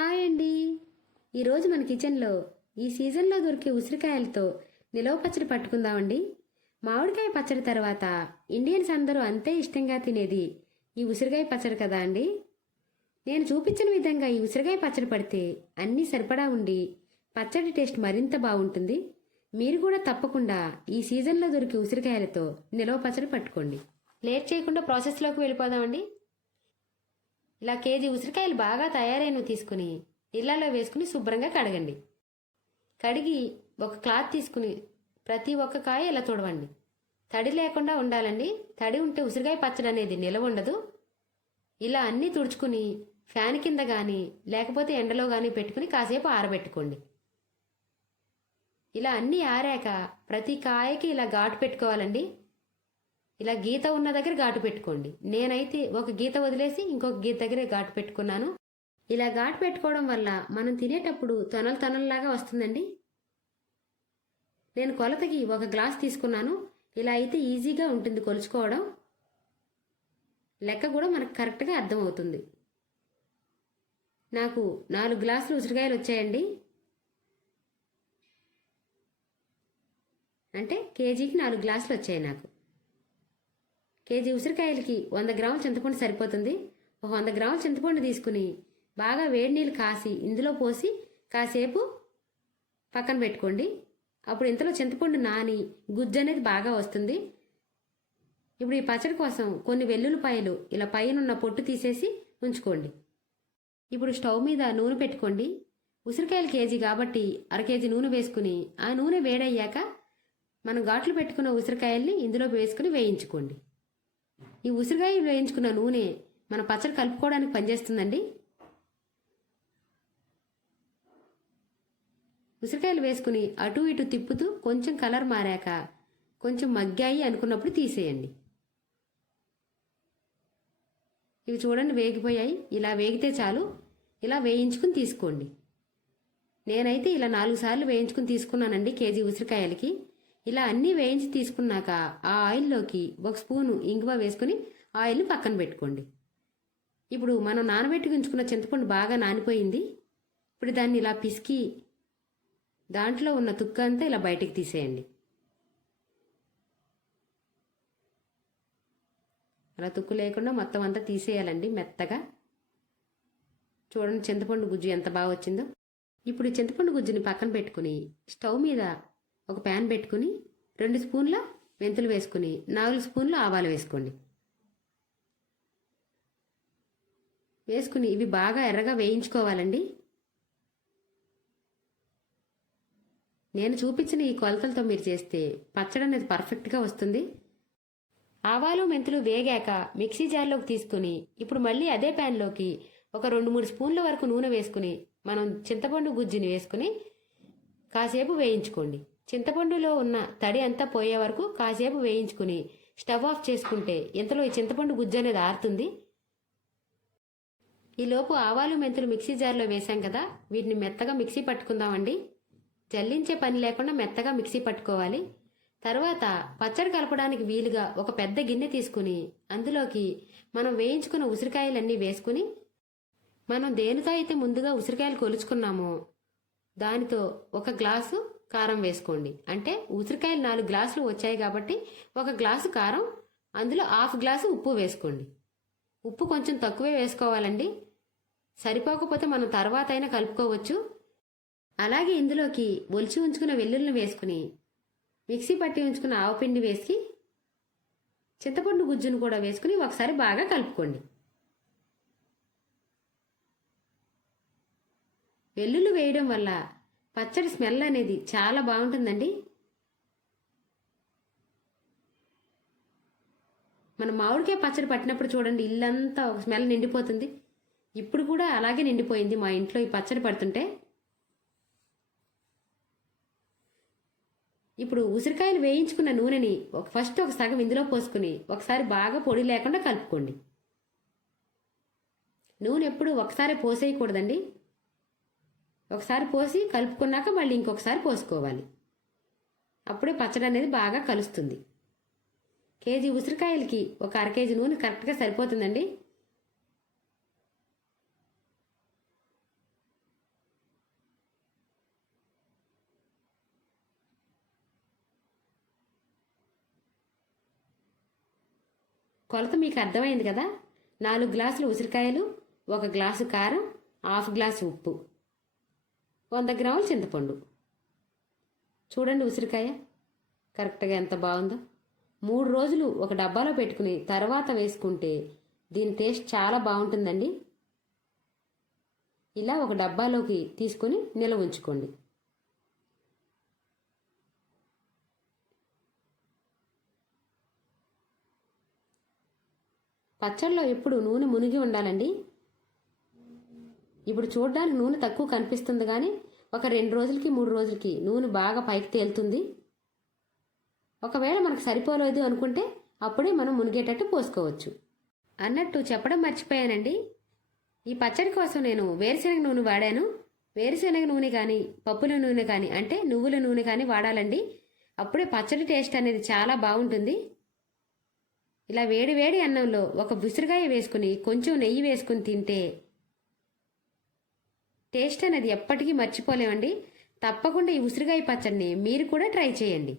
Hi అండి ఈరోజు మన కిచెన్లో ఈ సీజన్లో దొరికే ఉసిరికాయలతో నిలవ పచ్చడి పట్టుకుందామండి. మామిడికాయ పచ్చడి తర్వాత ఇండియన్స్ అందరూ అంతే ఇష్టంగా తినేది ఈ ఉసిరికాయ పచ్చడి కదా అండి. నేను చూపించిన విధంగా ఈ ఉసిరికాయ పచ్చడి పడితే అన్నీ సరిపడా ఉండి పచ్చడి టేస్ట్ మరింత బాగుంటుంది. మీరు కూడా తప్పకుండా ఈ సీజన్లో దొరికే ఉసిరికాయలతో నిలవ పచ్చడి పట్టుకోండి. లేట్ చేయకుండా ప్రాసెస్లోకి వెళ్ళిపోదామండి. ఇలా కేజీ ఉసిరికాయలు బాగా తయారైనవి తీసుకుని నీళ్ళలో వేసుకుని శుభ్రంగా కడగండి. కడిగి ఒక క్లాత్ తీసుకుని ప్రతి ఒక్క కాయ ఇలా తుడవండి. తడి లేకుండా ఉండాలండి. తడి ఉంటే ఉసిరికాయ పచ్చడి అనేది నిలవ ఉండదు. ఇలా అన్నీ తుడుచుకుని ఫ్యాన్ కింద కానీ లేకపోతే ఎండలో కానీ పెట్టుకుని కాసేపు ఆరబెట్టుకోండి. ఇలా అన్నీ ఆరాక ప్రతి కాయకి ఇలా ఘాటు పెట్టుకోవాలండి. ఇలా గీత ఉన్న దగ్గర ఘాటు పెట్టుకోండి. నేనైతే ఒక గీత వదిలేసి ఇంకొక గీత దగ్గరే ఘాటు పెట్టుకున్నాను. ఇలా ఘాటు పెట్టుకోవడం వల్ల మనం తినేటప్పుడు తొనలు తొనల్లాగా వస్తుందండి. నేను కొలతకి ఒక గ్లాస్ తీసుకున్నాను. ఇలా అయితే ఈజీగా ఉంటుంది కొలుచుకోవడం. లెక్క కూడా మనకు కరెక్ట్గా అర్థమవుతుంది. నాకు నాలుగు గ్లాసులు ఉసిరికాయలు వచ్చాయండి. అంటే కేజీకి నాలుగు గ్లాసులు వచ్చాయి నాకు. కేజీ ఉసిరికాయలకి వంద గ్రాముల చింతపండు సరిపోతుంది. ఒక వంద గ్రాముల చింతపండు తీసుకుని బాగా వేడి నీళ్ళు కాసి ఇందులో పోసి కాసేపు పక్కన పెట్టుకోండి. అప్పుడు ఇంతలో చింతపండు నాని గుజ్జు అనేది బాగా వస్తుంది. ఇప్పుడు ఈ పచ్చడి కోసం కొన్ని వెల్లుల్లిపాయలు ఇలా పైన ఉన్న పొట్టు తీసేసి ఉంచుకోండి. ఇప్పుడు స్టవ్ మీద నూనె పెట్టుకోండి. ఉసిరికాయలు కేజీ కాబట్టి అర కేజీ నూనె వేసుకుని ఆ నూనె వేడయ్యాక మనం ఘాట్లు పెట్టుకున్న ఉసిరికాయల్ని ఇందులో వేసుకుని వేయించుకోండి. ఈ ఉసిరికాయ వేయించుకున్న నూనె మన పచ్చడి కలుపుకోవడానికి పనిచేస్తుందండి. ఉసిరికాయలు వేసుకుని అటు ఇటు తిప్పుతూ కొంచెం కలర్ మారాక కొంచెం మగ్గాయి అనుకున్నప్పుడు తీసేయండి. ఇవి చూడండి వేగిపోయాయి. ఇలా వేగితే చాలు. ఇలా వేయించుకుని తీసుకోండి. నేనైతే ఇలా నాలుగు సార్లు వేయించుకుని తీసుకున్నానండి కేజీ ఉసిరికాయలకి. ఇలా అన్నీ వేయించి తీసుకున్నాక ఆ ఆయిల్లోకి ఒక స్పూను ఇంగువ వేసుకుని ఆయిల్ని పక్కన పెట్టుకోండి. ఇప్పుడు మనం నానబెట్టి ఉంచుకున్న చింతపండు బాగా నానిపోయింది. ఇప్పుడు దాన్ని ఇలా పిసికి దాంట్లో ఉన్న తుక్క అంతా ఇలా బయటికి తీసేయండి. అలా తుక్కు లేకుండా మొత్తం అంతా తీసేయాలండి మెత్తగా. చూడండి చింతపండు గుజ్జు ఎంత బాగా వచ్చిందో. ఇప్పుడు చింతపండు గుజ్జుని పక్కన పెట్టుకుని స్టవ్ మీద ఒక ప్యాన్ పెట్టుకుని రెండు స్పూన్ల మెంతులు వేసుకుని నాలుగు స్పూన్లు ఆవాలు వేసుకోండి. వేసుకుని ఇవి బాగా ఎర్రగా వేయించుకోవాలండి. నేను చూపించిన ఈ కొలతలతో మీరు చేస్తే పచ్చడి అనేది పర్ఫెక్ట్గా వస్తుంది. ఆవాలు మెంతులు వేగాక మిక్సీ జార్లోకి తీసుకుని ఇప్పుడు మళ్ళీ అదే ప్యాన్లోకి ఒక రెండు మూడు స్పూన్ల వరకు నూనె వేసుకుని మనం చింతపండు గుజ్జుని వేసుకుని కాసేపు వేయించుకోండి. చింతపండులో ఉన్న తడి అంతా పోయే వరకు కాసేపు వేయించుకుని స్టవ్ ఆఫ్ చేసుకుంటే ఇంతలో ఈ చింతపండు గుజ్జు అనేది ఆరుతుంది. ఈలోపు ఆవాలు మెంతులు మిక్సీ జార్లో వేసాం కదా వీటిని మెత్తగా మిక్సీ పట్టుకుందామండి. జల్లించే పని లేకుండా మెత్తగా మిక్సీ పట్టుకోవాలి. తర్వాత పచ్చడి కలపడానికి వీలుగా ఒక పెద్ద గిన్నె తీసుకుని అందులోకి మనం వేయించుకున్న ఉసిరికాయలన్నీ వేసుకుని మనం దేనితో అయితే ముందుగా ఉసిరికాయలు కొలుచుకున్నామో దానితో ఒక గ్లాసు కారం వేసుకోండి. అంటే ఉసిరికాయలు నాలుగు గ్లాసులు వచ్చాయి కాబట్టి ఒక గ్లాసు కారం అందులో హాఫ్ గ్లాసు ఉప్పు వేసుకోండి. ఉప్పు కొంచెం తక్కువే వేసుకోవాలండి. సరిపోకపోతే మనం తర్వాత అయినా కలుపుకోవచ్చు. అలాగే ఇందులోకి ఒలిచి ఉంచుకున్న వెల్లుల్లిని వేసుకుని మిక్సీ పట్టి ఉంచుకున్న ఆవపిండి వేసి చింతపండు గుజ్జును కూడా వేసుకుని ఒకసారి బాగా కలుపుకోండి. వెల్లుల్లి వేయడం వల్ల పచ్చడి స్మెల్ అనేది చాలా బాగుంటుందండి. మన మామిడికాయ పచ్చడి పట్టినప్పుడు చూడండి ఇల్లంతా ఒక స్మెల్ నిండిపోతుంది. ఇప్పుడు కూడా అలాగే నిండిపోయింది మా ఇంట్లో ఈ పచ్చడి పడుతుంటే. ఇప్పుడు ఉసిరికాయలు వేయించుకున్న నూనెని ఒక ఫస్ట్ ఒక సగం ఇందులో పోసుకుని ఒకసారి బాగా పొడి లేకుండా కలుపుకోండి. నూనె ఎప్పుడు ఒకసారి పోసేయకూడదండి. ఒకసారి పోసి కలుపుకున్నాక మళ్ళీ ఇంకొకసారి పోసుకోవాలి. అప్పుడే పచ్చడి అనేది బాగా కలుస్తుంది. కేజీ ఉసిరికాయలకి ఒక అర కేజీ నూనె కరెక్ట్గా సరిపోతుందండి? కొలత మీకు అర్థమైంది కదా? నాలుగు గ్లాసులు ఉసిరికాయలు ఒక గ్లాసు కారం హాఫ్ గ్లాసు ఉప్పు. వంద గ్రాముల చింతపండు. చూడండి ఉసిరికాయ. కరెక్ట్గా ఎంత బాగుందో. మూడు రోజులు ఒక డబ్బాలో పెట్టుకుని తర్వాత వేసుకుంటే దీని టేస్ట్ చాలా బాగుంటుందండి. ఇలా ఒక డబ్బాలోకి తీసుకొని నిల్వ ఉంచుకోండి. పచ్చళ్ళలో ఎప్పుడు నూనె మునిగి ఉండాలండి. ఇప్పుడు చూడడానికి నూనె తక్కువ కనిపిస్తుంది కానీ ఒక రెండు రోజులకి మూడు రోజులకి నూనె బాగా పైకి తేలుతుంది. ఒకవేళ మనకు సరిపోలేదు అనుకుంటే అప్పుడే మనం మునిగేటట్టు పోసుకోవచ్చు. అన్నట్టు చెప్పడం మర్చిపోయానండి. ఈ పచ్చడి కోసం నేను వేరుశనగ నూనె వాడాను. వేరుశనగ నూనె కానీ పప్పుల నూనె కానీ అంటే నువ్వుల నూనె కానీ వాడాలండి. అప్పుడే పచ్చడి టేస్ట్ అనేది చాలా బాగుంటుంది. ఇలా వేడి వేడి అన్నంలో ఒక విసురుగాయ వేసుకుని కొంచెం నెయ్యి వేసుకుని తింటే టేస్ట్ అనేది ఎప్పటికీ మర్చిపోలేమండి. తప్పకుండా ఈ ఉసిరికాయ పచ్చడిని మీరు కూడా ట్రై చేయండి.